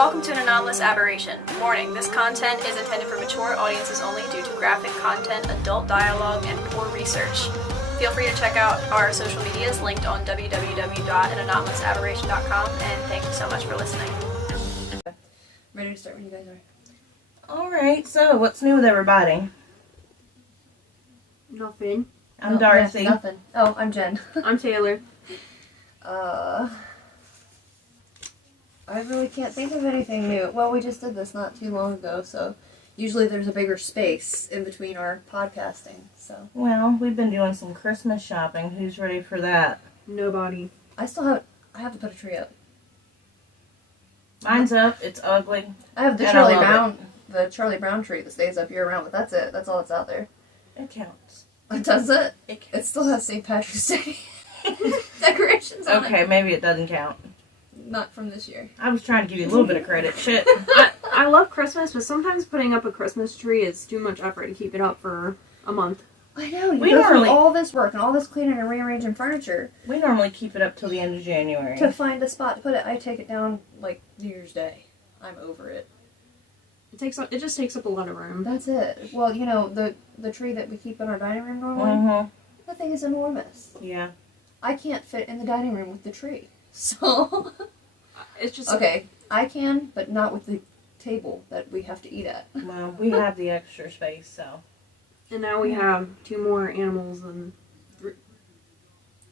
Welcome to an Anomalous Aberration. Warning, this content is intended for mature audiences only due to graphic content, adult dialogue, and poor research. Feel free to check out our social medias linked on www.ananomalous.aberration.com, and thank you so much for listening. Ready to start when you guys are. Alright, so what's new with everybody? Nothing. I'm Dorothy. Yes, nothing. Oh, I'm Jen. I'm Taylor. I really can't think of anything new. Well, we just did this not too long ago, so usually there's a bigger space in between our podcasting, so. Well, we've been doing some Christmas shopping. Who's ready for that? Nobody. I have to put a tree up. Mine's up. It's ugly. I have the And Charlie I love Brown, the Charlie Brown tree that stays up year round, but that's it. That's all that's out there. It counts. Does it? It It still has St. Patrick's Day decorations on it. Okay, maybe it doesn't count. Not from this year. I was trying to give you a little bit of credit. Shit. I love Christmas, but sometimes putting up a Christmas tree is too much effort to keep it up for a month. I know. You We go normally- through all this work and all this cleaning and rearranging furniture We normally keep it up till the end of January. to find a spot to put it. I take it down like New Year's Day. I'm over it. It just takes up a lot of room. That's it. Well, you know, the tree that we keep in our dining room normally, Mm-hmm. that thing is enormous. Yeah. I can't fit in the dining room with the tree. So, It's just okay, I can, but not with the table that we have to eat at. Well, we have the extra space, so. And now we have 2 more animals and.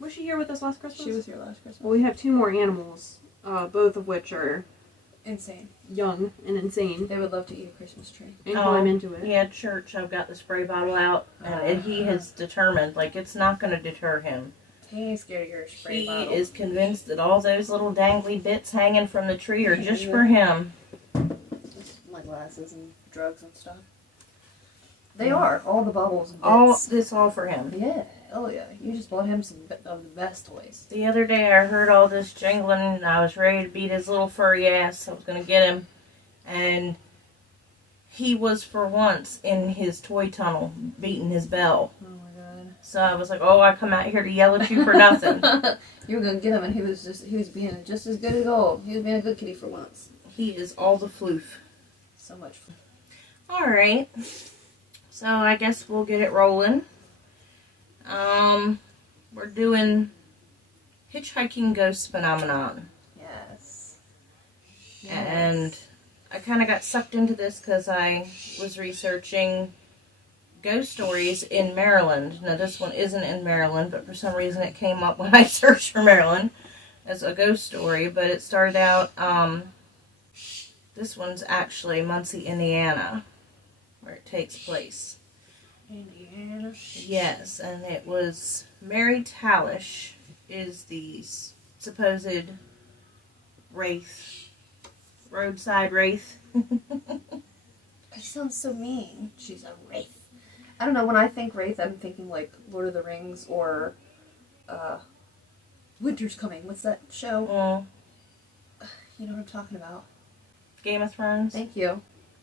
Was she here with us last Christmas? She was here last Christmas. Well, we have 2 more animals, both of which are Insane. young and insane They would love to eat a Christmas tree. and climb into it. Yeah, church, I've got the spray bottle out, and he has determined, like, it's not going to deter him. He ain't scared of your spray He bottle. is convinced that all those little dangly bits hanging from the tree are just for him. Just my glasses and drugs and stuff. They are. All the bubbles and All bits. this all for him. Yeah. Oh yeah. You just bought him some of the best toys. The other day I heard all this jingling and I was ready to beat his little furry ass. I was going to get him. And he was for once in his toy tunnel beating his bell. Oh my god. So I was like, oh, I come out here to yell at you for nothing. You were gonna get him, and he was being just as good as gold. He was being a good kitty for once. He is all the floof. So much fun. Alright. So I guess we'll get it rolling. We're doing Hitchhiking Ghost Phenomenon. Yes. And I kind of got sucked into this because I was researching ghost stories in Maryland. Now, this one isn't in Maryland, but for some reason it came up when I searched for Maryland as a ghost story. But it started out, this one's actually Muncie, Indiana, where it takes place. Indiana. Yes, and it was Mary Talish is the supposed wraith, roadside wraith. It sounds so mean. She's a wraith. I don't know. When I think wraith, I'm thinking like Lord of the Rings or Winter's Coming. What's that show? You know what I'm talking about. Game of Thrones. Thank you.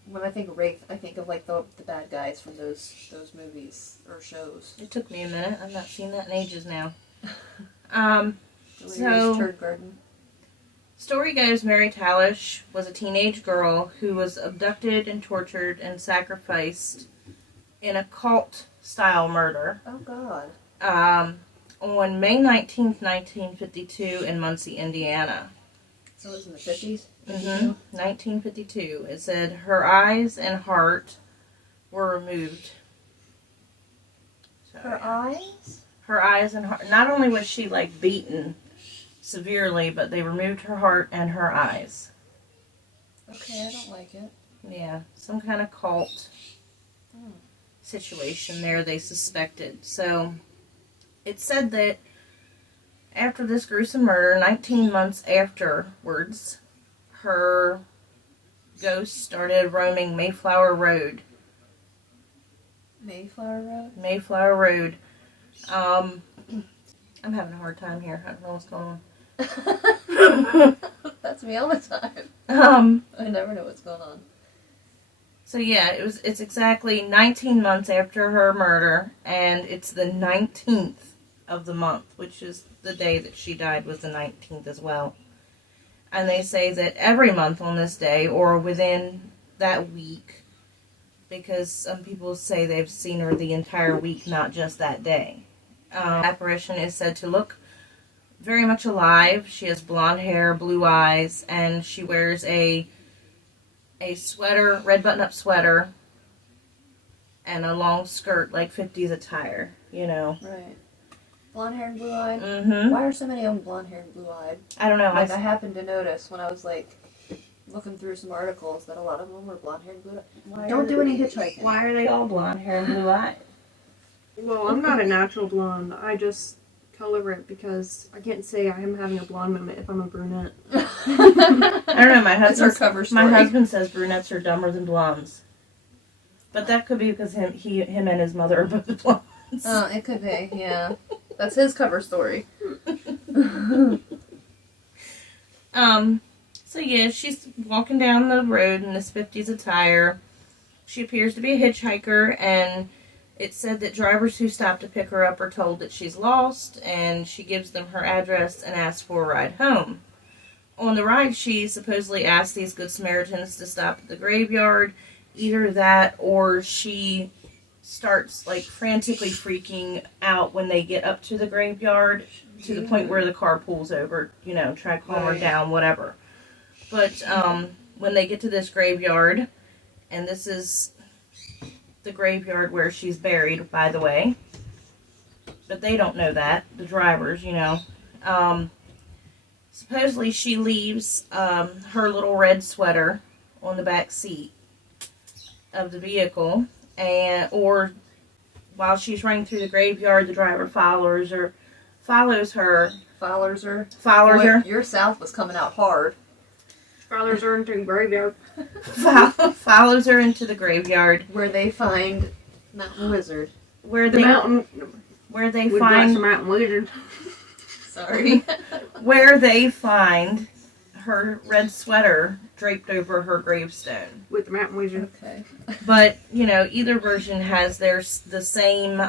When I think wraith, I think of like the bad guys from those movies or shows. It took me a minute. I've not seen that in ages now. Delirious Turd Garden. Story goes Mary Talish was a teenage girl who was abducted and tortured and sacrificed in a cult-style murder. Oh God. On May 19th, 1952 in Muncie, Indiana. So it was in the 50s? Mm-hmm. 1952. It said her eyes and heart were removed. So, Her eyes? her eyes and heart. Not only was she like beaten severely, but they removed her heart and her eyes. Okay, I don't like it. Yeah, some kind of cult situation there they suspected. So it said that after this gruesome murder, 19 months afterwards, her ghost started roaming Mayflower Road. Mayflower Road? Mayflower Road. I'm having a hard time here. I don't know what's going on. That's me all the time. I never know what's going on. So yeah, it's exactly 19 months after her murder, and it's the 19th of the month, which is the day that she died was the 19th as well. And they say that every month on this day, or within that week, because some people say they've seen her the entire week, not just that day. Apparition is said to look very much alive. She has blonde hair, blue eyes, and she wears a sweater, red button-up sweater, and a long skirt, like 50s attire, you know. Right. Blonde hair and blue eyed? Mm-hmm. Why are so many of them blonde hair and blue eyed? I don't know. Like, I happened to notice when I was, like, looking through some articles that a lot of them were blonde hair and blue eyed. Don't do any hitchhiking. Why are they all blonde hair and blue eyes? Well, I'm not a natural blonde. I just color it because I can't say I am having a blonde moment if I'm a brunette. I don't know. That's our cover story. My husband says brunettes are dumber than blondes, but that could be because him and his mother are both blondes. Oh, it could be. Yeah, that's his cover story. So yeah, she's walking down the road in this 50s attire. She appears to be a hitchhiker, and it's said that drivers who stop to pick her up are told that she's lost, and she gives them her address and asks for a ride home. On the ride, she supposedly asks these Good Samaritans to stop at the graveyard. Either that, or she starts, like, frantically freaking out when they get up to the graveyard, to the point where the car pulls over, you know, try to calm her down, whatever. But, when they get to this graveyard, and this is the graveyard where she's buried, by the way, but they don't know that, the drivers, you know. Supposedly she leaves her little red sweater on the back seat of the vehicle, or while she's running through the graveyard, the driver follows her. Your South was coming out hard. Follows her into the graveyard. Follows her into the graveyard, where they find Mountain Wizard. Where they find Mountain Wizard. Sorry. Where they find her red sweater draped over her gravestone with the Mountain Wizard. Okay. But you know, either version has the same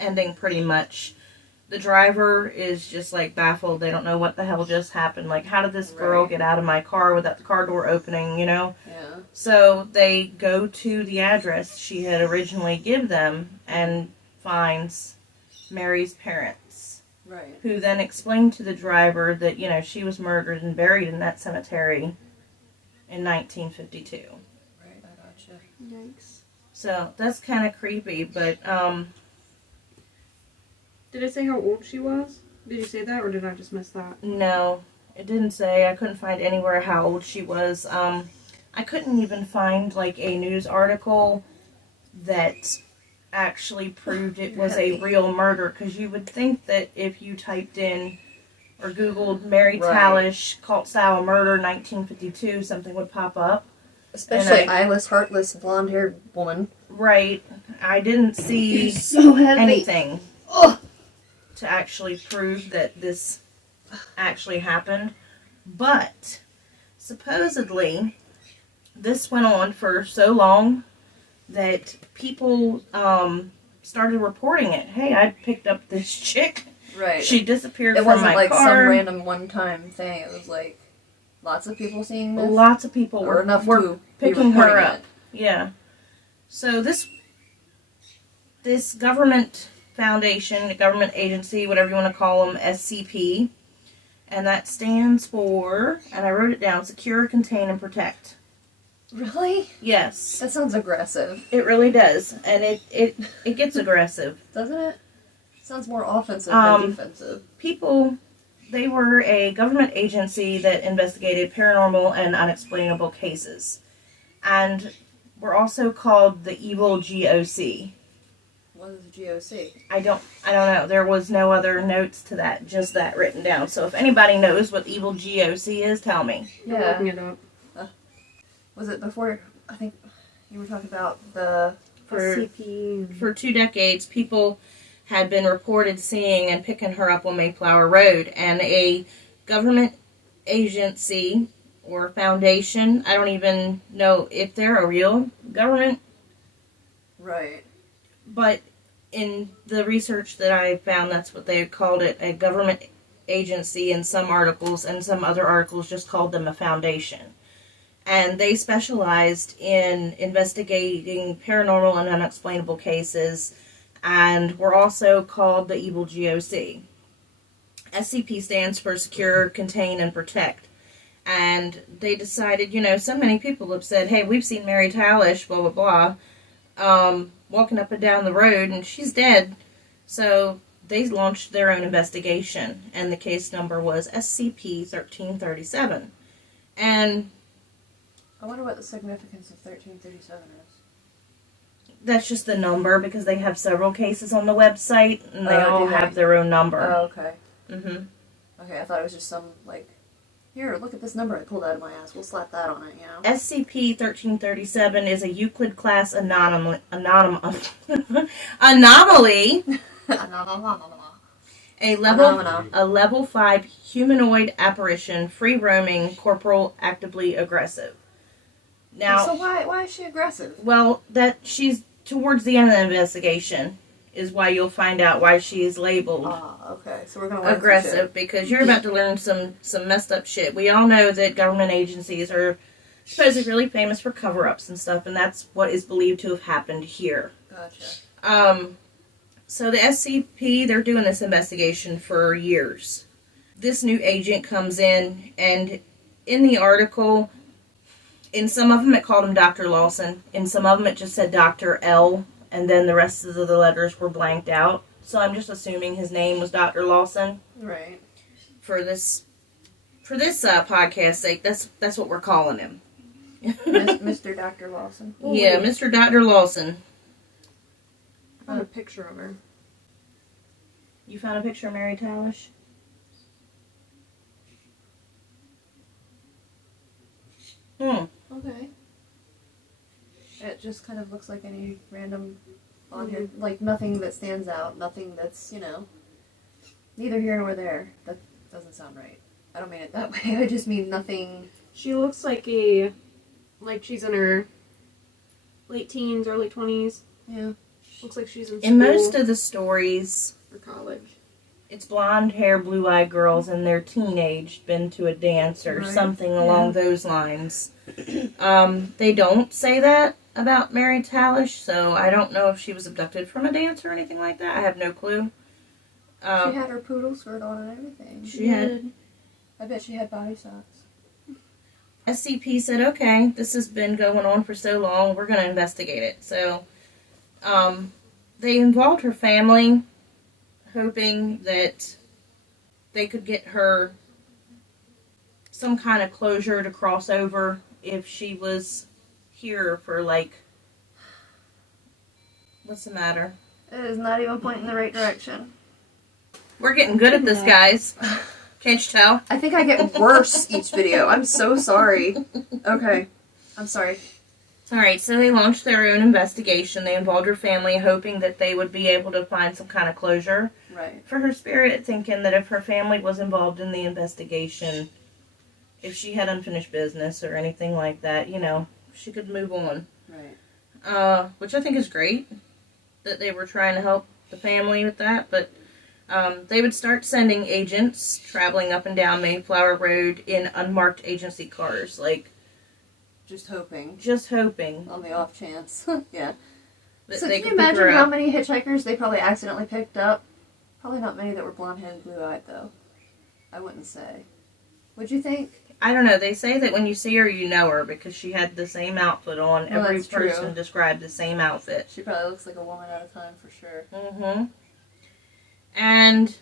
ending pretty much. The driver is just like baffled. They don't know what the hell just happened. Like, how did this girl get out of my car without the car door opening, you know? Yeah. So they go to the address she had originally given them and finds Mary's parents. Right. Who then explained to the driver that, you know, she was murdered and buried in that cemetery in 1952. Right, I gotcha. Yikes. So that's kind of creepy, but, Did it say how old she was? Did you say that, or did I just miss that? No, it didn't say. I couldn't find anywhere how old she was. I couldn't even find, like, a news article that actually proved it was a real murder, because you would think that if you typed in or Googled Mary Talish cult-style murder 1952, something would pop up. Especially eyeless, heartless, blonde-haired woman. Right. I didn't see so heavy. anything. Ugh. To actually prove that this actually happened. But supposedly this went on for so long that people started reporting it. Hey, I picked up this chick. Right. She disappeared from my car. It wasn't like some random one-time thing. It was like lots of people seeing this. Lots of people were picking her up. Yeah. So this government foundation, a government agency, whatever you want to call them, SCP, and that stands for, and I wrote it down, Secure, Contain, and Protect. Really? Yes. That sounds aggressive. It really does, and it gets aggressive. Doesn't it? Sounds more offensive than defensive. People, they were a government agency that investigated paranormal and unexplainable cases, and were also called the Evil GOC. What is GOC? I don't know. There was no other notes to that, just that written down. So if anybody knows what Evil GOC is, tell me. Yeah. Looking it up. Was it before, I think you were talking about the SCP. For 2 decades, people had been reported seeing and picking her up on Mayflower Road, and a government agency or foundation, I don't even know if they're a real government. Right. But in the research that I found, that's what they called it, a government agency in some articles, and some other articles just called them a foundation. And they specialized in investigating paranormal and unexplainable cases, and were also called the Evil GOC. SCP stands for Secure, Contain, and Protect. And they decided, so many people have said, hey, we've seen Mary Talish, blah, blah, blah, walking up and down the road, and she's dead. So they launched their own investigation, and the case number was SCP-1337. And I wonder what the significance of 1337 is. that's just the number, because they have several cases on the website, and they all do they? have their own number. Oh, okay. Mm-hmm. Okay, I thought it was just some, here, look at this number I pulled out of my ass. We'll slap that on it, SCP-1337 is a Euclid class anomaly. A level 5 humanoid apparition, free roaming, corporal, actively aggressive. Now, so why is she aggressive? Well, that she's towards the end of the investigation is why you'll find out why she is labeled okay. So we're gonna learn aggressive, because you're about to learn some messed up shit. We all know that government agencies are supposedly really famous for cover-ups and stuff, and that's what is believed to have happened here. Gotcha. So the SCP, they're doing this investigation for years. This new agent comes in, and in the article, in some of them it called him Dr. Lawson. In some of them it just said Dr. L, and then the rest of the letters were blanked out. So I'm just assuming his name was Dr. Lawson. Right. For this podcast sake, that's what we're calling him. Mr. Dr. Lawson. Yeah, Mr. Dr. Lawson. I found a picture of her. You found a picture of Mary Talish? Okay. It just kind of looks like any random on here. Like, nothing that stands out. Nothing that's, neither here nor there. That doesn't sound right. I don't mean it that way. I just mean nothing. She looks like she's in her late teens, early 20s. Yeah. Looks like she's in school. In most of the stories, or college. it's blonde hair, blue-eyed girls in their teenage, been to a dance or something along those lines. They don't say that about Mary Talish, so I don't know if she was abducted from a dance or anything like that. I have no clue. She had her poodle skirt on and everything. She had. I bet she had body socks. SCP said, okay, this has been going on for so long, we're going to investigate it. So, they involved her family, hoping that they could get her some kind of closure to cross over if she was here for, what's the matter? It is not even pointing in the right direction. We're getting good at this, guys. Can't you tell? I think I get worse each video. I'm so sorry. Okay. I'm sorry. Alright, so they launched their own investigation. They involved her family, hoping that they would be able to find some kind of closure for her spirit, thinking that if her family was involved in the investigation, if she had unfinished business or anything like that, she could move on. Right. Which I think is great, that they were trying to help the family with that, but they would start sending agents traveling up and down Mayflower Road in unmarked agency cars, Just hoping. On the off chance. Yeah. That So they can could you pick her imagine how up. many hitchhikers they probably accidentally picked up? Probably not many that were blonde-haired and blue-eyed, though. I wouldn't say. Would you think? I don't know. They say that when you see her, you know her because she had the same outfit on. Well, Every that's true. person described the same outfit. She probably looks like a woman at a time, for sure. Mm-hmm. And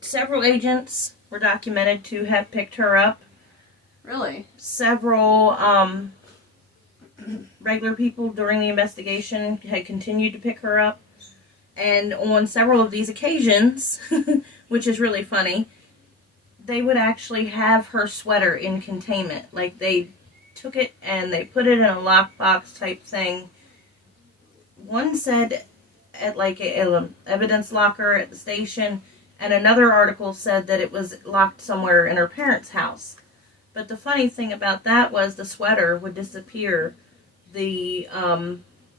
several agents were documented to have picked her up. Really? Several regular people during the investigation had continued to pick her up. And on several of these occasions, which is really funny, they would actually have her sweater in containment. Like, they took it and they put it in a lockbox type thing. One said at an evidence locker at the station, and another article said that it was locked somewhere in her parents' house. But the funny thing about that was the sweater would disappear the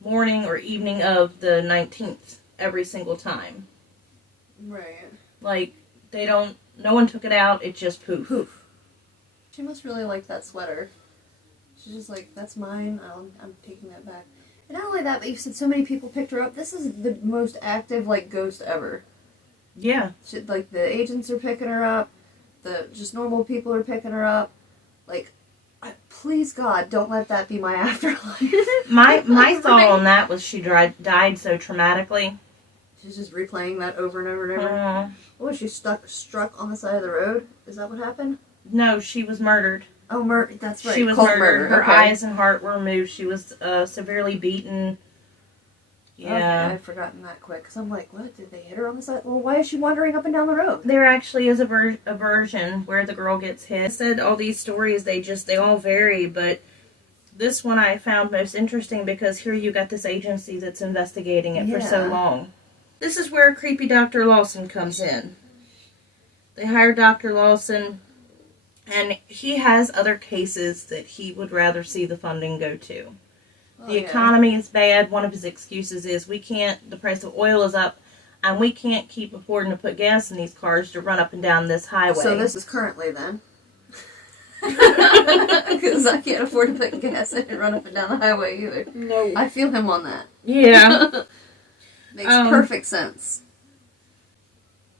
morning or evening of the 19th every single time. Right. Like, they don't No one took it out. It just poof. Poof. She must really like that sweater. She's just like, that's mine. I'm taking that back. And not only that, but you said so many people picked her up. This is the most active, like, ghost ever. Yeah. Like, the agents are picking her up. The just normal people are picking her up. Like, please God, don't let that be my afterlife. My thought on that was she died so traumatically. She's just replaying that over and over and over. What was she struck on the side of the road? Is that what happened? No, she was murdered. Oh, that's right. She was Cold murdered. Her okay. eyes and heart were removed. She was severely beaten. Yeah. Okay, I've forgotten that quick. Because I'm like, what? Did they hit her on the side? Well, why is she wandering up and down the road? There actually is a version where the girl gets hit. I said all these stories, they all vary, but this one I found most interesting because here you got this agency that's investigating it for so long. This is where creepy Dr. Lawson comes in. They hired Dr. Lawson, and he has other cases that he would rather see the funding go to. The economy is bad. One of his excuses is the price of oil is up, and we can't keep affording to put gas in these cars to run up and down this highway. So this is currently then. Because I can't afford to put gas in and run up and down the highway either. No. I feel him on that. Yeah. Makes perfect sense.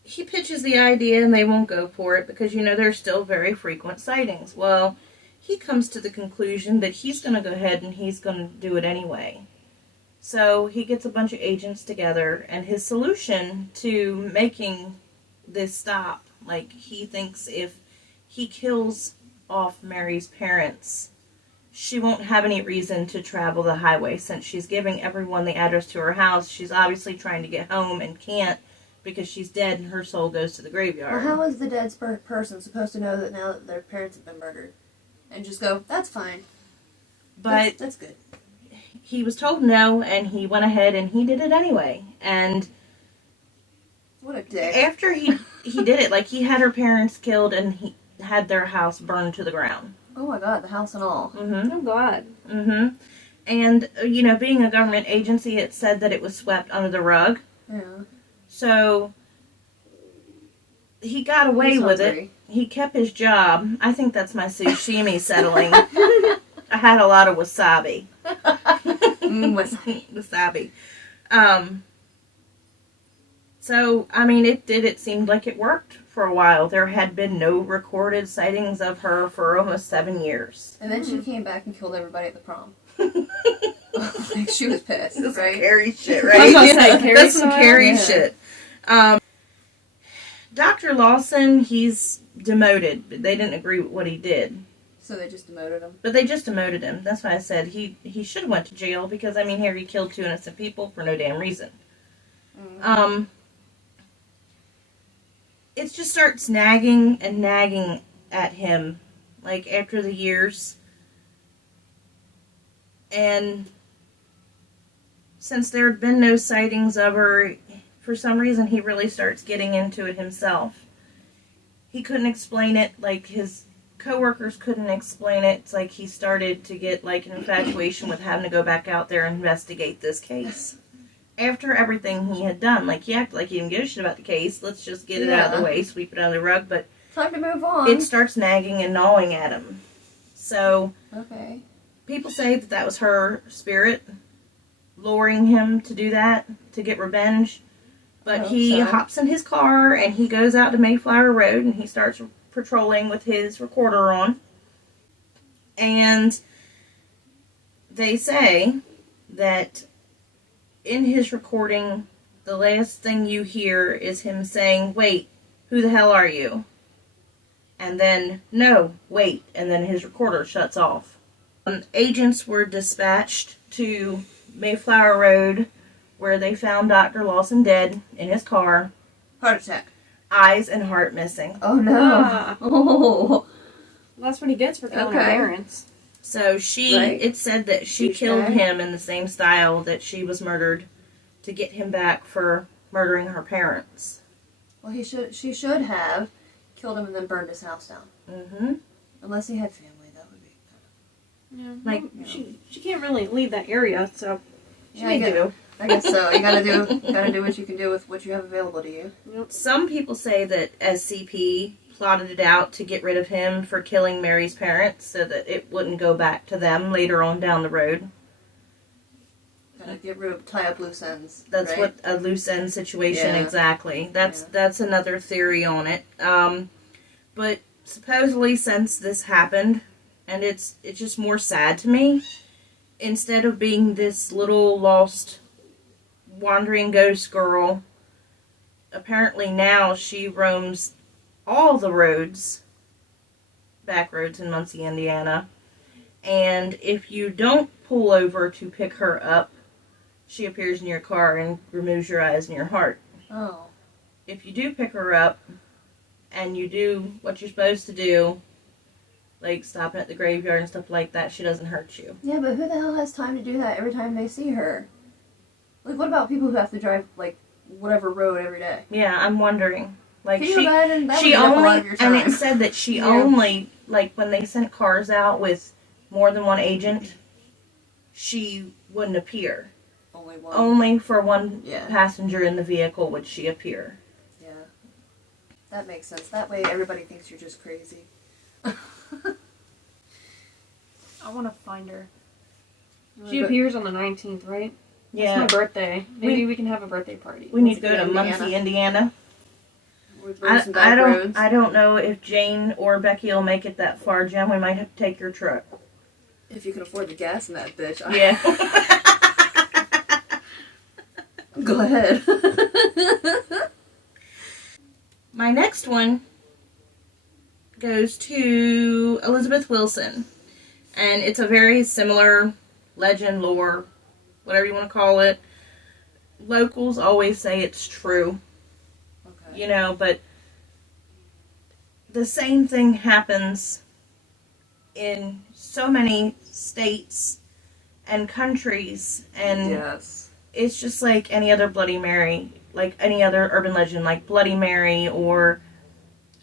He pitches the idea and they won't go for it because, there's still very frequent sightings. Well, he comes to the conclusion that he's going to go ahead and he's going to do it anyway. So he gets a bunch of agents together, and his solution to making this stop, like, he thinks if he kills off Mary's parents, she won't have any reason to travel the highway since she's giving everyone the address to her house. She's obviously trying to get home and can't because she's dead and her soul goes to the graveyard. Well, how is the dead person supposed to know that now that their parents have been murdered? And just go, that's fine. But that's good. He was told no, and he went ahead and he did it anyway. And what a dick. After he did it, like, he had her parents killed and he had their house burned to the ground. Oh my God, the house and all. Mm-hmm. Oh God. Mm-hmm. And, being a government agency, it said that it was swept under the rug. Yeah. So he got away with it. He kept his job. I think that's my sashimi settling. I had a lot of wasabi. Wasabi. So, it seemed like it worked for a while. There had been no recorded sightings of her for almost 7 years. And then she came back and killed everybody at the prom. She was pissed, That's right? some Carrie shit, right? I was gonna say, Carrie That's some style? Carrie shit. Dr. Lawson, he's demoted, but they didn't agree with what he did. So they just demoted him? But they just demoted him. That's why I said he should have went to jail because, here he killed 2 innocent people for no damn reason. Mm-hmm. It just starts nagging and nagging at him, like, after the years. And since there had been no sightings of her, for some reason he really starts getting into it himself. He couldn't explain it, like his coworkers couldn't explain it. It's like he started to get like an infatuation with having to go back out there and investigate this case. After everything he had done, like he acted like he didn't give a shit about the case. Let's just get it out of the way, sweep it under the rug. But time to move on. It starts nagging and gnawing at him. So people say that was her spirit luring him to do that, to get revenge. But he hops in his car and he goes out to Mayflower Road and he starts patrolling with his recorder on. And they say that in his recording, the last thing you hear is him saying, "Wait, who the hell are you?" And then, "No, wait," and then his recorder shuts off. Agents were dispatched to Mayflower Road, where they found Dr. Lawson dead in his car. Heart attack. Eyes and heart missing. Oh no. Oh. Well, that's what he gets for killing her parents. So it said that she killed him in the same style that she was murdered to get him back for murdering her parents. Well, she should have killed him and then burned his house down. Mm-hmm. Unless he had family, that would be Yeah, like she can't really leave that area, so she may do. I guess so. You gotta do what you can do with what you have available to you. Some people say that SCP plotted it out to get rid of him for killing Mary's parents so that it wouldn't go back to them later on down the road. Gotta get rid of, tie up loose ends. That's right? what a loose end situation, Yeah. exactly. That's Yeah. that's another theory on it. But supposedly since this happened, and it's just more sad to me, instead of being this little lost wandering ghost girl, apparently now she roams all the roads, back roads in Muncie, Indiana. And if you don't pull over to pick her up, she appears in your car and removes your eyes and your heart. Oh. If you do pick her up and you do what you're supposed to do, like stopping at the graveyard and stuff like that, she doesn't hurt you. Yeah, but who the hell has time to do that every time they see her? Like, what about people who have to drive, like, whatever road every day? Yeah, I'm wondering. Like, Can you imagine? That would she eat up a lot only, of your and time. it said that she Yeah. only, like, when they sent cars out with more than one agent, she wouldn't appear. Only one. Only for one Yeah. passenger in the vehicle would she appear. Yeah. That makes sense. That way everybody thinks you're just crazy. I want to find her. She But- appears on the 19th, right? Yeah. It's my birthday. Maybe we can have a birthday party. We need to Let's go go to to Muncie, Indiana. With roads and back I roads. don't know if Jane or Becky will make it that far, Jen. We might have to take your truck. If you can afford the gas in that bitch. Yeah. Go ahead. My next one goes to Elizabeth Wilson. And it's a very similar legend, lore, whatever you want to call it. Locals always say it's true, Okay. you know, but the same thing happens in so many states and countries, and Yes. it's just like any other Bloody Mary, like any other urban legend, like Bloody Mary, or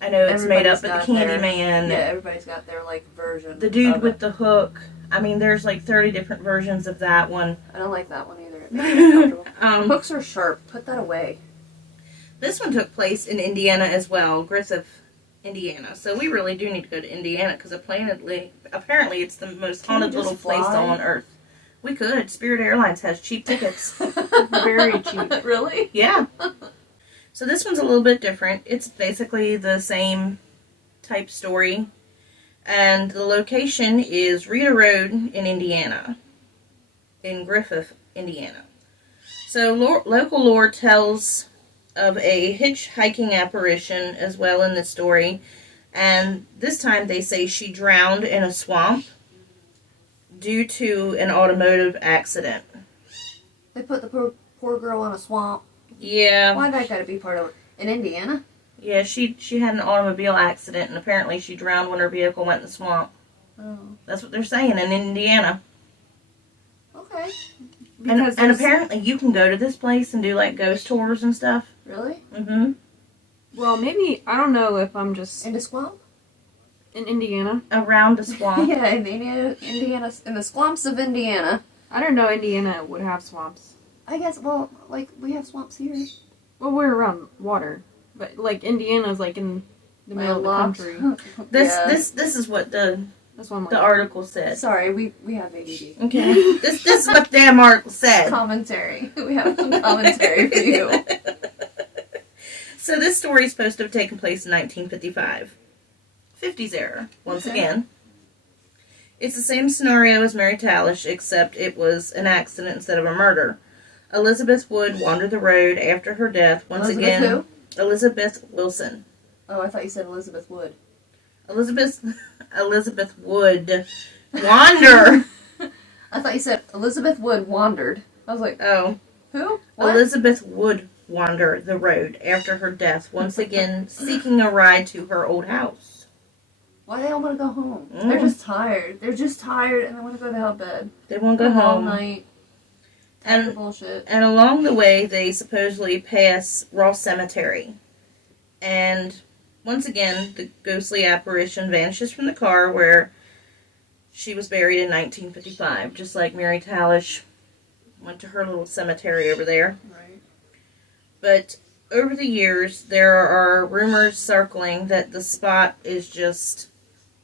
I know it's made up, but the Candyman, Yeah, everybody's got their, like, version. the dude of with it. the hook. I mean, there's like 30 different versions of that one. I don't like that one either. It makes me uncomfortable. Hooks are sharp. Put that away. This one took place in Indiana as well, Griffith, Indiana. So we really do need to go to Indiana because apparently it's the most Can we haunted just little place fly? on earth. We could. Spirit Airlines has cheap tickets. Very cheap. Really? Yeah. So this one's a little bit different. It's basically the same type story. And the location is Rita Road in Indiana. In Griffith, Indiana. So local lore tells of a hitchhiking apparition as well in the story. And this time they say she drowned in a swamp due to an automotive accident. They put the poor girl in a swamp. Yeah. Why that gotta be part of it? In Indiana? Yeah, she had an automobile accident, and apparently she drowned when her vehicle went in the swamp. Oh. That's what they're saying in Indiana. Okay. And there's- apparently you can go to this place and do, like, ghost tours and stuff. Really? Mm-hmm. Well, maybe, I don't know if I'm just In the swamp? in Indiana. Around the swamp. Yeah, in Indiana, in the swamps of Indiana. I don't know Indiana would have swamps. I guess, well, like, we have swamps here. Well, we're around water. But, like, Indiana's, like, in the middle of the country. Yeah. This is what the That's what I'm like. article said. Sorry, we have ADD. Okay. this is what the damn article said. Commentary. We have some commentary for you. So this story is supposed to have taken place in 1955. 50s era, once Okay. again. It's the same scenario as Mary Talish, except it was an accident instead of a murder. Elizabeth Wood wandered the road after her death. Once Elizabeth again, who? Elizabeth Wilson. Oh, I thought you said Elizabeth Wood. Elizabeth Wood wander. I thought you said Elizabeth Wood wandered. I was like, Oh, who? What? Elizabeth Wood wander the road after her death, once again seeking a ride to her old house. Why they all want to go home? Mm. They're just tired. They're just tired and they want to go to hell bed. They won't go all home. night. Tired of And bullshit. And along the way, they supposedly pass Ross Cemetery. And once again, the ghostly apparition vanishes from the car where she was buried in 1955, just like Mary Talish went to her little cemetery over there. Right. But over the years, there are rumors circling that the spot is just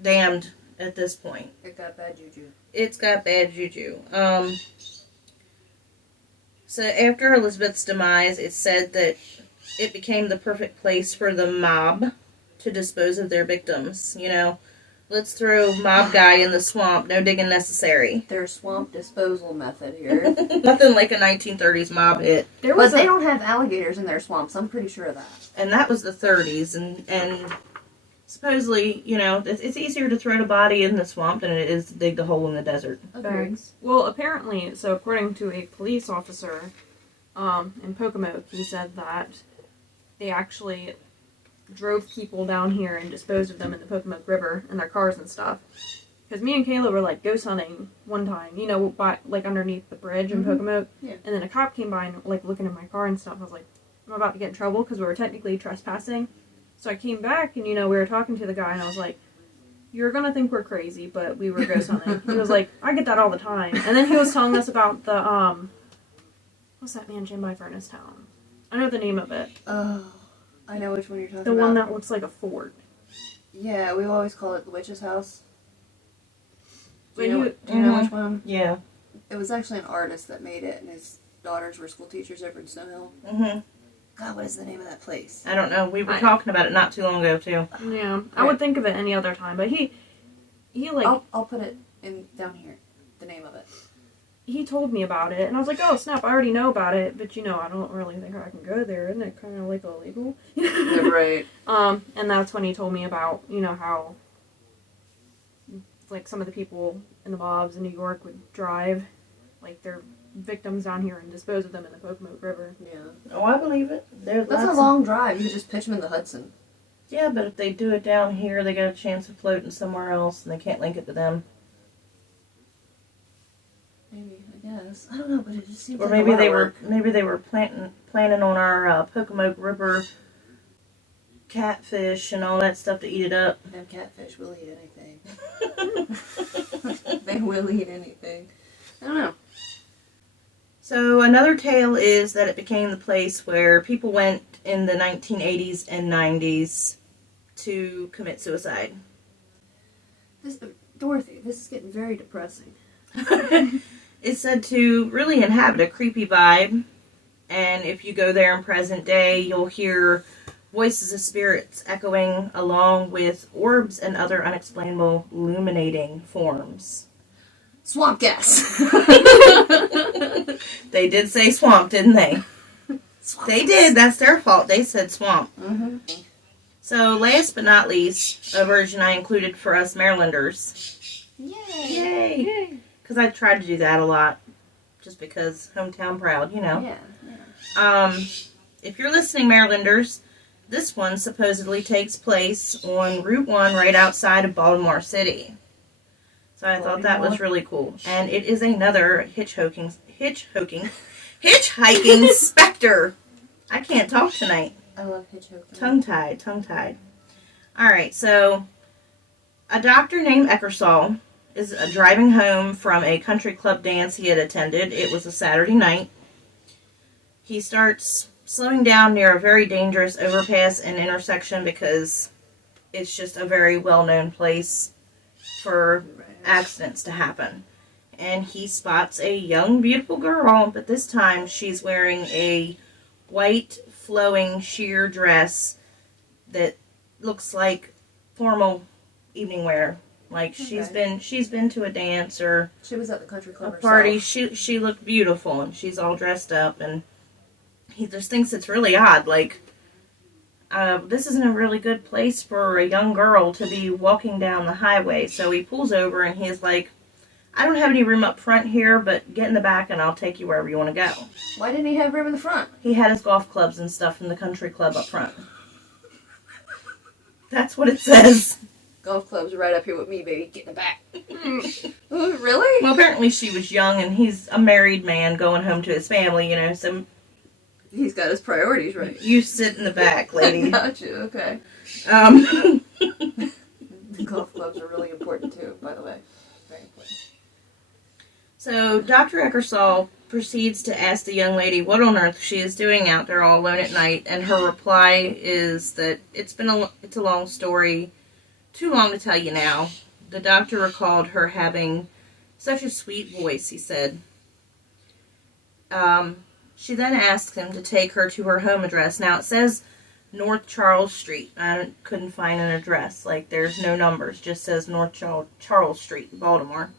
damned at this point. It got bad juju. It's got bad juju. So after Elizabeth's demise, it's said that it became the perfect place for the mob to dispose of their victims. You know, let's throw mob guy in the swamp, no digging necessary. Their swamp disposal method here. Nothing like a 1930s mob hit. But they don't have alligators in their swamps, I'm pretty sure of that. And that was the 30s, and supposedly, you know, it's easier to throw the body in the swamp than it is to dig the hole in the desert. Bags. Well, apparently, so according to a police officer in Pocomoke, he said that they actually drove people down here and disposed of them in the Pocomoke River in their cars and stuff. Because me and Kayla were like ghost hunting one time, you know, by, like underneath the bridge in Pocomoke. Yeah. And then a cop came by and like looking in my car and stuff. I was like, I'm about to get in trouble because we were technically trespassing. So I came back and, you know, we were talking to the guy and I was like, you're going to think we're crazy, but we were ghost hunting. He was like, I get that all the time. And then he was telling us about the, what's that mansion by Furnace Town? I know the name of it. Oh, I know which one you're talking The about. one that looks like a fort. Yeah, we always call it the witch's house. Do But you know which one? Yeah. It was actually an artist that made it, and his daughters were school teachers over in Snow Hill. Mm-hmm. God, what is the name of that place? I don't know. We were talking about it not too long ago, too. Yeah, I would think of it any other time, but he like, I'll put it in down here, the name of it. he told me about it, and I was like, oh snap, I already know about it, but you know, I don't really think I can go there, isn't it kind of like illegal? Right. And that's when he told me about, you know, how, like, some of the people in the mobs in New York would drive, like, their victims down here and dispose of them in the Pocomoke River. Yeah. Oh, I believe it. That's a long drive. You could just pitch them in the Hudson. Yeah, but if they do it down here, they got a chance of floating somewhere else, and they can't link it to them. Maybe, I guess. I don't know, but it just seems Or like maybe a lot they of were work. planning on our Pocomoke River catfish and all that stuff to eat it up. Them catfish will eat anything. They will eat anything. I don't know. So another tale is that it became the place where people went in the 1980s and 90s to commit suicide. Dorothy, this is getting very depressing. It's said to really inhabit a creepy vibe, and if you go there in present day, you'll hear voices of spirits echoing along with orbs and other unexplainable illuminating forms. Swamp gas! They did say swamp, didn't they? Swamp They gas. did. That's their fault. They said swamp. Mm-hmm. So, last but not least, a version I included for us Marylanders. Yay! Yay! Because I tried to do that a lot. Just because hometown proud, you know. Yeah. If you're listening, Marylanders, this one supposedly takes place on Route 1 right outside of Baltimore City. So I thought that was really cool. And it is another hitchhiking specter. I can't talk tonight. I love hitchhiking. Tongue-tied. Alright, so a doctor named Eckersall is driving home from a country club dance he had attended. It was a Saturday night. He starts slowing down near a very dangerous overpass and intersection because it's just a very well-known place for accidents to happen. And he spots a young, beautiful girl, but this time she's wearing a white, flowing, sheer dress that looks like formal evening wear. Like she's been to a dance or She was at the country club a party. herself. She looked beautiful, and she's all dressed up, and he just thinks it's really odd. Like, this isn't a really good place for a young girl to be walking down the highway. So he pulls over, and he's like, I don't have any room up front here, but get in the back, and I'll take you wherever you want to go. Why didn't he have room in the front? He had his golf clubs and stuff from the country club up front. That's what it says. Golf clubs are right up here with me, baby. Get in the back. Oh, really? Well, apparently she was young, and he's a married man going home to his family, you know, so He's got his priorities right. you sit in the back, lady. Gotcha, okay. Um, The golf clubs are really important too, by the way. Very important. So Dr. Eckersall proceeds to ask the young lady what on earth she is doing out there all alone at night, and her reply is that it's a long story, too long to tell you now. The doctor recalled her having such a sweet voice, he said. She then asked him to take her to her home address. Now, it says North Charles Street. I couldn't find an address. Like, there's no numbers. Just says North Charles Street, Baltimore.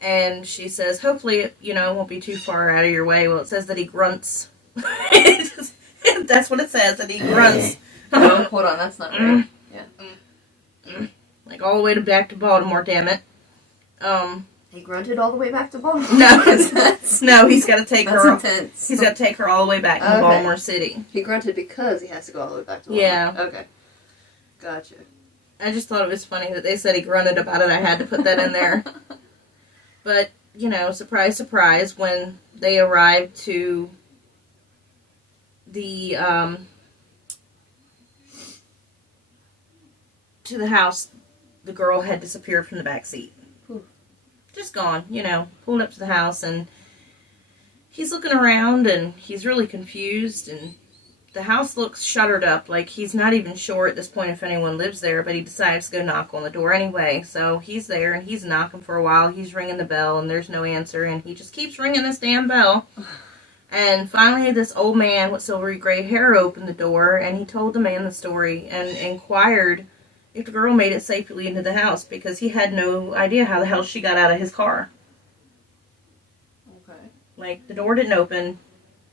And she says, hopefully, it won't be too far out of your way. Well, it says that he grunts. That's what it says, that he grunts. Oh, hold on, that's not right. Yeah. Like, all the way back to Baltimore, damn it. He grunted all the way back to Baltimore? No, he's got to take her. Intense. He's got to take her all the way back to Baltimore City. He grunted because he has to go all the way back to Baltimore. Yeah. Okay. Gotcha. I just thought it was funny that they said he grunted about it. I had to put that in there. But, surprise, surprise, when they arrived to the house, the girl had disappeared from the back seat. Just gone, pulled up to the house, and he's looking around, and he's really confused, and the house looks shuttered up, like he's not even sure at this point if anyone lives there, but he decides to go knock on the door anyway. So he's there, and he's knocking for a while. He's ringing the bell, and there's no answer, and he just keeps ringing this damn bell. And finally, this old man with silvery gray hair opened the door, and he told the man the story and inquired if the girl made it safely into the house, because he had no idea how the hell she got out of his car. Okay. Like, the door didn't open.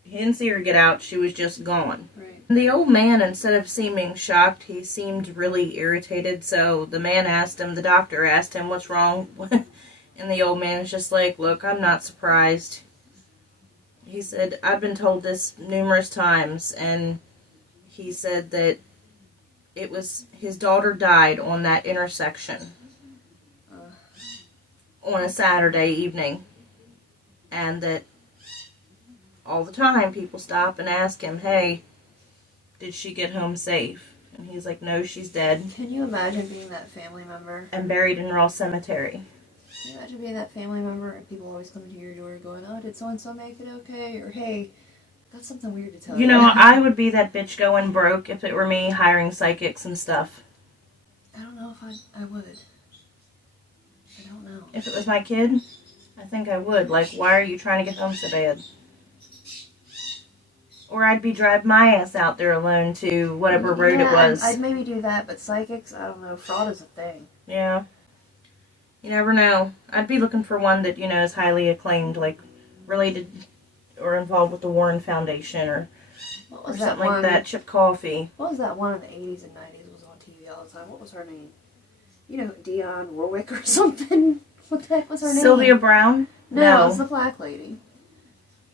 He didn't see her get out. She was just gone. Right. The old man, instead of seeming shocked, he seemed really irritated. So the doctor asked him, what's wrong? And the old man was just like, look, I'm not surprised. He said, I've been told this numerous times. And he said that it was his daughter died on that intersection on a Saturday evening. And that all the time people stop and ask him, hey, did she get home safe? And he's like, no, she's dead. Can you imagine being that family member? And buried in Ross Cemetery. Can you imagine being that family member and people always coming to your door going, oh, did so-and-so make it okay? Or, hey, got something weird to tell you. I would be that bitch going broke if it were me hiring psychics and stuff. I don't know if I would. I don't know. If it was my kid, I think I would. Like, why are you trying to get home so bad? Or I'd be driving my ass out there alone to whatever road it was. I'd maybe do that, but psychics, I don't know. Fraud is a thing. Yeah. You never know. I'd be looking for one that, is highly acclaimed, like, related or involved with the Warren Foundation or something like that. Chip Coffee. What was that one in the 80s and 90s was on TV all the time? What was her name? Dionne Warwick or something? What the heck was her name? Sylvia Brown? No, it was the black lady.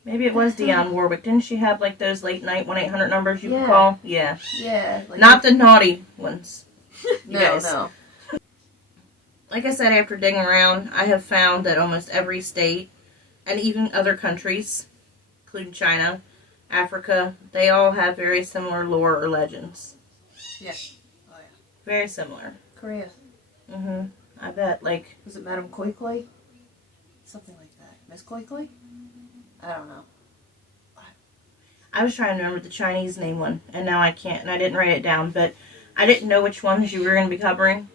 Maybe it was Dionne Warwick. Didn't she have, like, those late night 1-800 numbers you could Yeah. call? Yeah. Yeah. Not the naughty ones. No. Like I said, after digging around, I have found that almost every state, and even other countries, including China, Africa, they all have very similar lore or legends. Yeah. Oh, yeah. Very similar. Korea. Mm-hmm. I bet, like... Was it Madame Koi Koi? Something like that. Miss Koi Koi? I don't know. I was trying to remember the Chinese name one, and now I can't, and I didn't write it down, but I didn't know which ones you were going to be covering,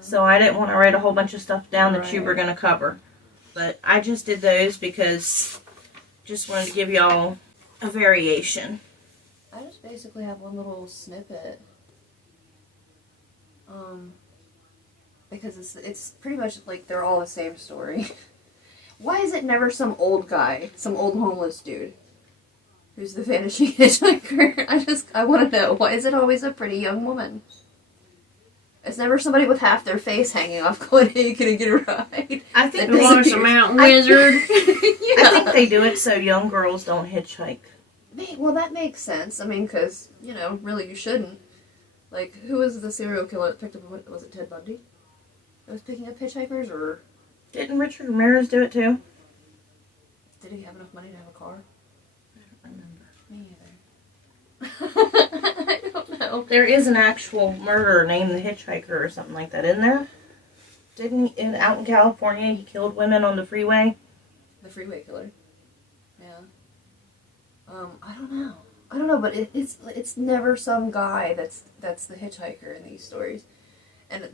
so I didn't want to write a whole bunch of stuff down that you were going to cover. But I just did those because just wanted to give y'all a variation. I just basically have one little snippet. Because it's pretty much like they're all the same story. Why is it never some old guy, some old homeless dude, who's the vanishing hitchhiker? I want to know, why is it always a pretty young woman? It's never somebody with half their face hanging off going, hey, can I get a ride? I think It was a mountain wizard. I think they do it so young girls don't hitchhike. Well, that makes sense. I mean, because, really you shouldn't. Like, who was the serial killer that picked up, was it Ted Bundy? That was picking up hitchhikers, or... Didn't Richard Ramirez do it too? Did he have enough money to have a car? I don't remember. Me either. I don't know. There is an actual murderer named the Hitchhiker or something like that, isn't there? Didn't he, out in California, he killed women on the freeway? The freeway killer. Yeah. I don't know, but it's never some guy that's the hitchhiker in these stories, and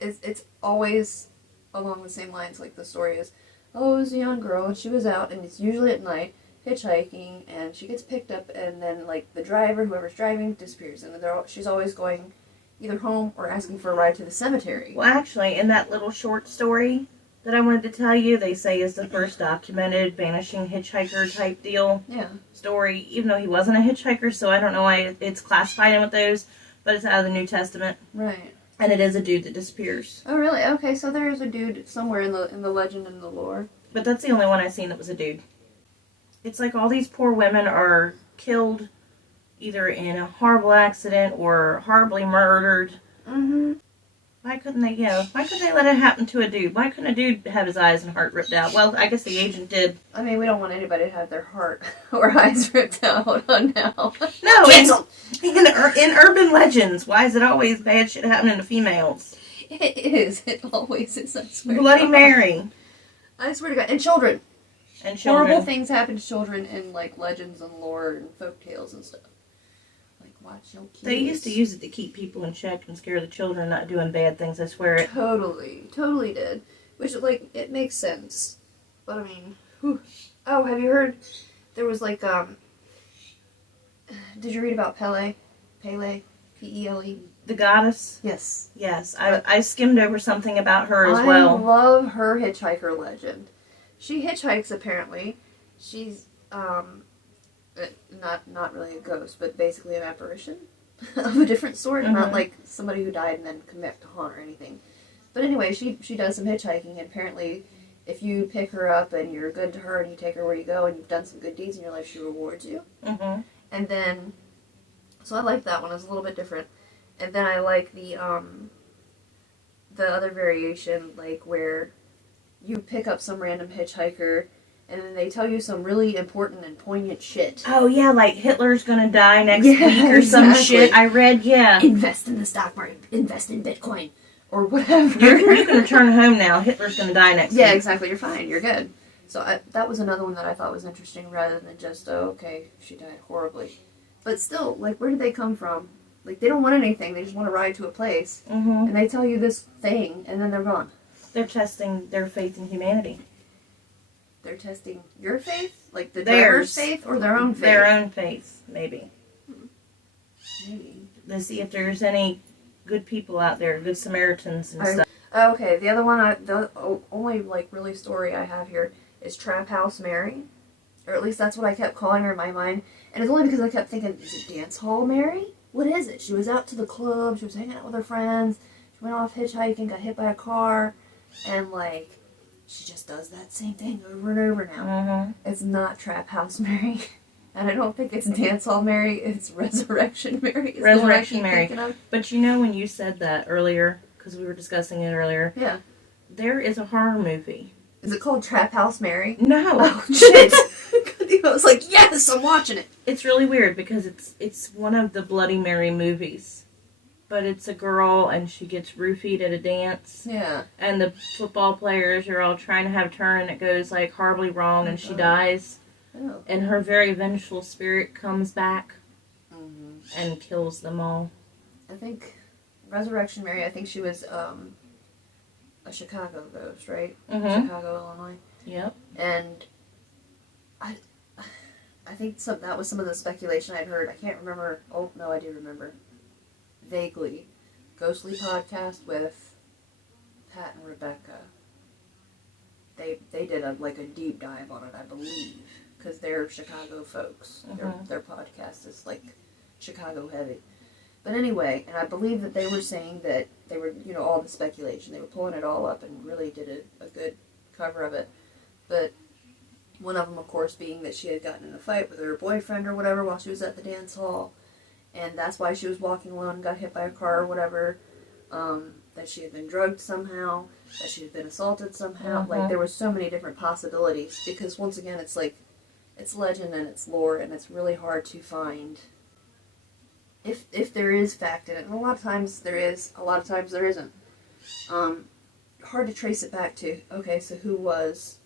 it's always along the same lines. Like the story is, oh, it was a young girl and she was out, and it's usually at night hitchhiking, and she gets picked up, and then like the driver, whoever's driving, disappears, and she's always going either home or asking for a ride to the cemetery. Well, actually, in that little short story that I wanted to tell you, they say is the first documented vanishing hitchhiker type deal story, even though he wasn't a hitchhiker, so I don't know why it's classified in with those, but it's out of the New Testament. Right. And it is a dude that disappears. Oh, really? Okay, so there is a dude somewhere in the legend and the lore. But that's the only one I've seen that was a dude. It's like all these poor women are killed either in a horrible accident or horribly murdered. Mm-hmm. Why couldn't they let it happen to a dude? Why couldn't a dude have his eyes and heart ripped out? Well, I guess the agent did. I mean, we don't want anybody to have their heart or eyes ripped out. Hold on now. No, in urban legends, why is it always bad shit happening to females? It is. It always is. I swear. Bloody Mary. I swear to God. And children. And children. Horrible things happen to children in like legends and lore and folk tales and stuff. Like watch your kids. They used to use it to keep people in check and scare the children not doing bad things. I swear it. Totally did. Which like it makes sense. But I mean, whew. Oh, have you heard? There was like Did you read about Pele? Pele, P-E-L-E. The goddess. Yes. Yes, I skimmed over something about her as well. I love her hitchhiker legend. She hitchhikes apparently. She's not really a ghost, but basically an apparition of a different sort. Mm-hmm. Not like somebody who died and then come back to haunt or anything. But anyway, she does some hitchhiking, and apparently, if you pick her up and you're good to her and you take her where you go and you've done some good deeds in your life, she rewards you. Mm-hmm. And then, so I like that one. It's a little bit different. And then I like the other variation, like where you pick up some random hitchhiker and then they tell you some really important and poignant shit. Oh yeah, like Hitler's gonna die next week or some shit. I read, Invest in the stock market. Invest in Bitcoin. Or whatever. You can return home now. Hitler's gonna die next week. Yeah, exactly. You're fine. You're good. So that was another one that I thought was interesting, rather than just, oh, okay, she died horribly. But still, like, where did they come from? Like, they don't want anything. They just want to ride to a place. Mm-hmm. And they tell you this thing, and then they're gone. They're testing their faith in humanity. They're testing your faith? Like the Theirs. driver's faith or their own faith? Their own faith, maybe. Maybe. To see if there's any good people out there, good Samaritans and stuff. Okay, the other one, the only, like, really story I have here is Trap House Mary. Or at least that's what I kept calling her in my mind. And it's only because I kept thinking, is it Dance Hall Mary? What is it? She was out to the club, she was hanging out with her friends, she went off hitchhiking, got hit by a car, and, like, she just does that same thing over and over now. Mm-hmm. It's not Trap House Mary. And I don't think it's Dance Hall Mary, it's Resurrection Mary. Resurrection Mary. But you know when you said that earlier, because we were discussing it earlier, yeah, there is a horror movie. Is it called Trap House Mary? No. Oh, shit. I was like, yes, I'm watching it. It's really weird because it's one of the Bloody Mary movies. But it's a girl and she gets roofied at a dance. Yeah. And the football players are all trying to have a turn and it goes like horribly wrong and she dies. Oh. And her very vengeful spirit comes back and kills them all. I think Resurrection Mary, I think she was a Chicago ghost, right? Mm-hmm. Chicago, Illinois. Yep. And I think that was some of the speculation I'd heard. I can't remember. Oh, no, I do remember. Vaguely. Ghostly podcast with Pat and Rebecca. They did a deep dive on it, I believe. Because they're Chicago folks. Mm-hmm. Their podcast is, like, Chicago heavy. But anyway, and I believe that they were saying that they were, all the speculation. They were pulling it all up and really did a good cover of it. But one of them, of course, being that she had gotten in a fight with her boyfriend or whatever while she was at the dance hall. And that's why she was walking alone and got hit by a car or whatever. That she had been drugged somehow. That she had been assaulted somehow. Mm-hmm. Like, there were so many different possibilities. Because, once again, it's like, it's legend and it's lore, and it's really hard to find if there is fact in it. And a lot of times there is, a lot of times there isn't. Hard to trace it back to, okay, so who was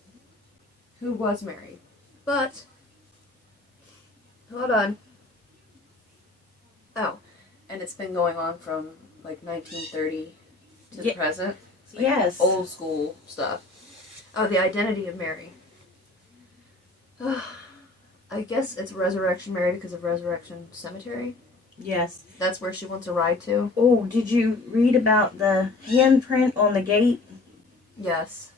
who was married. But, hold on. Oh, and it's been going on from like 1930 to the present. Like Yes. old school stuff. Oh, the identity of Mary. I guess it's Resurrection Mary because of Resurrection Cemetery. Yes. That's where she wants to ride to. Oh, did you read about the handprint on the gate? Yes.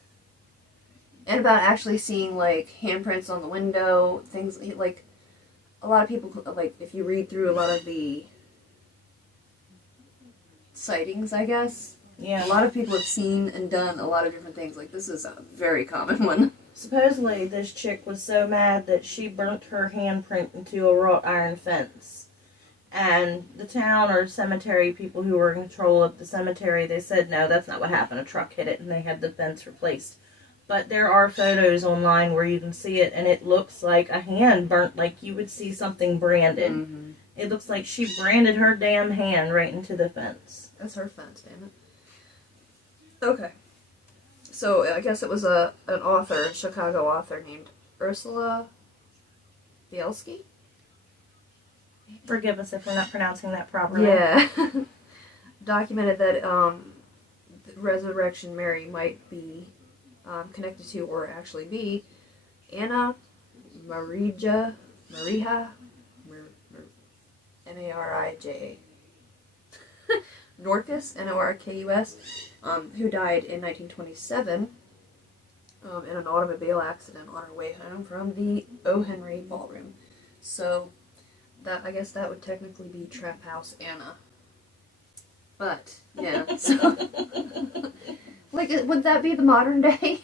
And about actually seeing, like, handprints on the window, things, like, a lot of people, like, if you read through a lot of the sightings, I guess, Yeah. a lot of people have seen and done a lot of different things. Like, this is a very common one. Supposedly, this chick was so mad that she burnt her handprint into a wrought iron fence. And the town or cemetery people who were in control of the cemetery, they said, no, that's not what happened. A truck hit it and they had the fence replaced. But there are photos online where you can see it, and it looks like a hand burnt, like you would see something branded. Mm-hmm. It looks like she branded her damn hand right into the fence. That's her fence, damn it. Okay. So, I guess it was an author, a Chicago author named Ursula Bielski? Forgive us if we're not pronouncing that properly. Yeah. Documented that Resurrection Mary might be connected to, or actually be, Anna Marija, Narija, Norkus, Norkus, who died in 1927 in an automobile accident on her way home from the O. Henry Ballroom. So, that I guess that would technically be Trap House Anna. But, yeah. So, like, would that be the modern day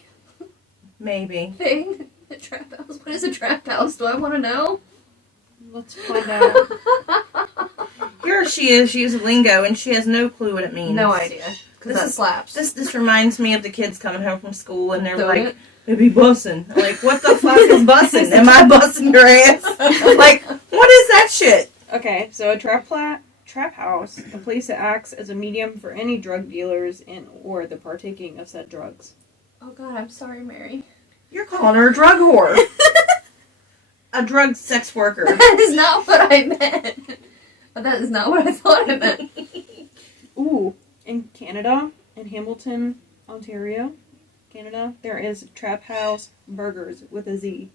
Maybe. thing? A trap house? What is a trap house? Do I want to know? Let's find out. Here she is using lingo, and she has no clue what it means. No idea. Because that slaps. This reminds me of the kids coming home from school, and they're Don't like, it? maybe bussing. Like, what the fuck is bussing? Am I bussing your ass? Like, what is that shit? Okay, so a trap house, a place that acts as a medium for any drug dealers and or the partaking of said drugs. Oh god, I'm sorry, Mary. You're calling her a drug whore. A drug sex worker. That is not what I meant. That is not what I thought I meant. Ooh, in Canada, in Hamilton, Ontario, Canada, there is Trap House Burgers with a Z.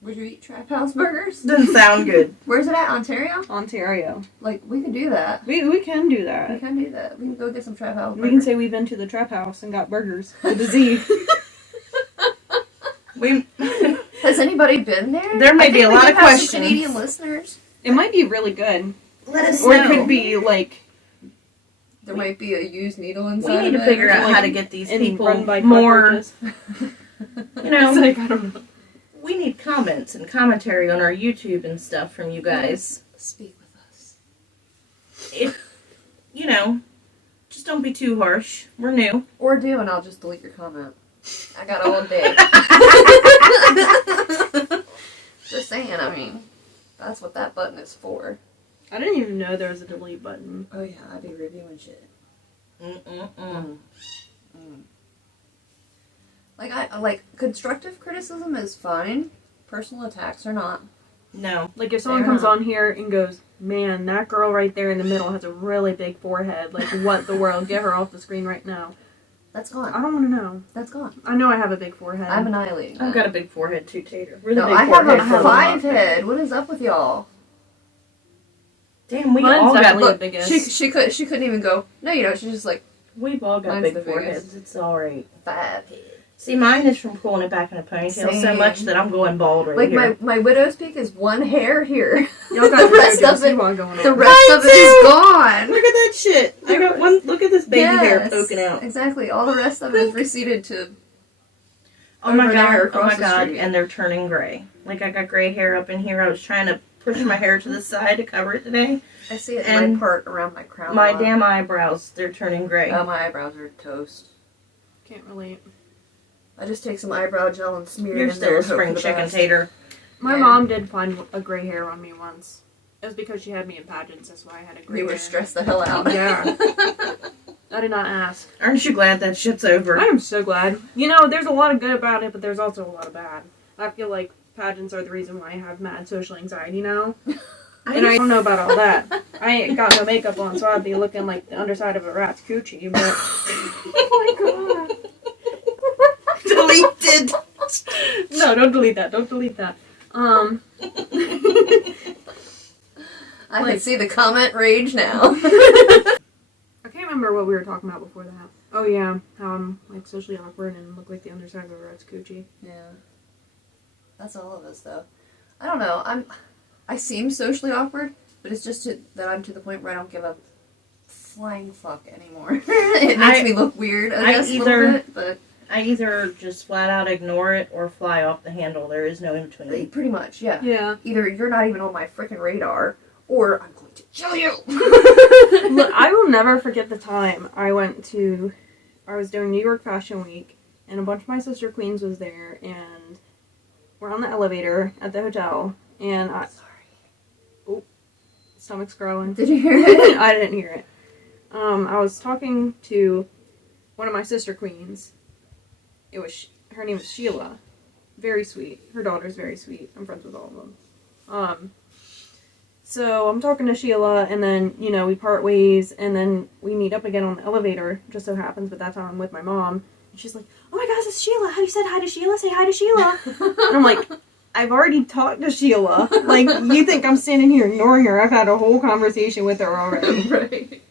Would you eat trap house burgers? Doesn't sound good. Where's it at? Ontario? Ontario. Like, we could do that. We can do We that. can do that. We can go get some trap house burgers. We can say we've been to the Trap House and got burgers with a Z. Has anybody been there? There may I be think a we lot do of have some questions. Canadian listeners. It might be really good. Let us Or know. it could be like There might be a used needle inside. We need of to it. figure out Like, how to get these and people run by more. cockroaches. You know, It's like, I don't know. we need comments and commentary on our YouTube and stuff from you guys. Speak with us. If, you know, just don't be too harsh. We're new. Or do, and I'll just delete your comment. I got all day. Just saying, I mean, that's what that button is for. I didn't even know there was a delete button. Oh yeah, I'd be reviewing shit. Like constructive criticism is fine. Personal attacks are not. No. Like if someone Fair comes enough. on here and goes, "Man, that girl right there in the middle has a really big forehead. Like, what the world? Get her off the screen right now." That's I gone. don't want to know. That's gone. I know I have a big forehead. I'm annihilating I've that. got a big forehead too, Tater. We're the No, big I have forehead a for 5 head. What is up with y'all? Damn, we Mine's all got definitely look. the biggest. She couldn't even go. No, you know. She's just like We've all got Mine's big the biggest. foreheads. It's all right. 5 head. See, mine is from pulling it back in a ponytail so Same. much that I'm going bald right Like here. my widow's peak is 1 hair here. Y'all got The rest of it- going The on. rest of it is gone. Look at that shit. I got one. Look at this baby hair Yes, poking out. Exactly. All the rest of it is receded to. Oh my over there god! Oh across my the god! street. And they're turning gray. Like I got gray hair up in here. I was trying to push my hair to the side to cover it today. I see it in And my part around my crown. My a lot. damn eyebrows—they're turning gray. Oh, my eyebrows are toast. Can't relate. I just take some eyebrow gel and smear You're it in still there. a and hope spring for the chicken best. tater. My Yeah. mom did find a gray hair on me once. It was because she had me in pageants. That's why I had a gray You hair. were stressed the hell out. Yeah. I did not ask. Aren't you glad that shit's over? I am so glad. You know, there's a lot of good about it, but there's also a lot of bad. I feel like pageants are the reason why I have mad social anxiety now. And I don't know about all that. I ain't got no makeup on, so I'd be looking like the underside of a rat's coochie, but... Oh my god. Deleted. No, don't delete that. Don't delete that. I can see the comment rage now. I can't remember what we were talking about before that. Oh yeah, how I'm like socially awkward and look like the underside of a rat's coochie. Yeah. That's all of us, though. I don't know. I seem socially awkward, but it's just that I'm to the point where I don't give a flying fuck anymore. It makes me look weird, I guess, a little bit, but... I either just flat out ignore it or fly off the handle. There is no in between. Pretty much, yeah. Yeah. Either you're not even on my freaking radar, or I'm going to kill you! Look, I will never forget the time I was doing New York Fashion Week, and a bunch of my sister queens was there, and we're on the elevator at the hotel, and oh, stomach's growling. Did you hear it? I didn't hear it. I was talking to one of my sister queens. Her name was Sheila. Very sweet. Her daughter's very sweet. I'm friends with all of them. So I'm talking to Sheila, and then, you know, we part ways, and then we meet up again on the elevator, just so happens, but that time I'm with my mom. And she's like, oh my gosh, it's Sheila. Have you said hi to Sheila? Say hi to Sheila. And I'm like, I've already talked to Sheila. Like, you think I'm standing here ignoring her? I've had a whole conversation with her already. Right.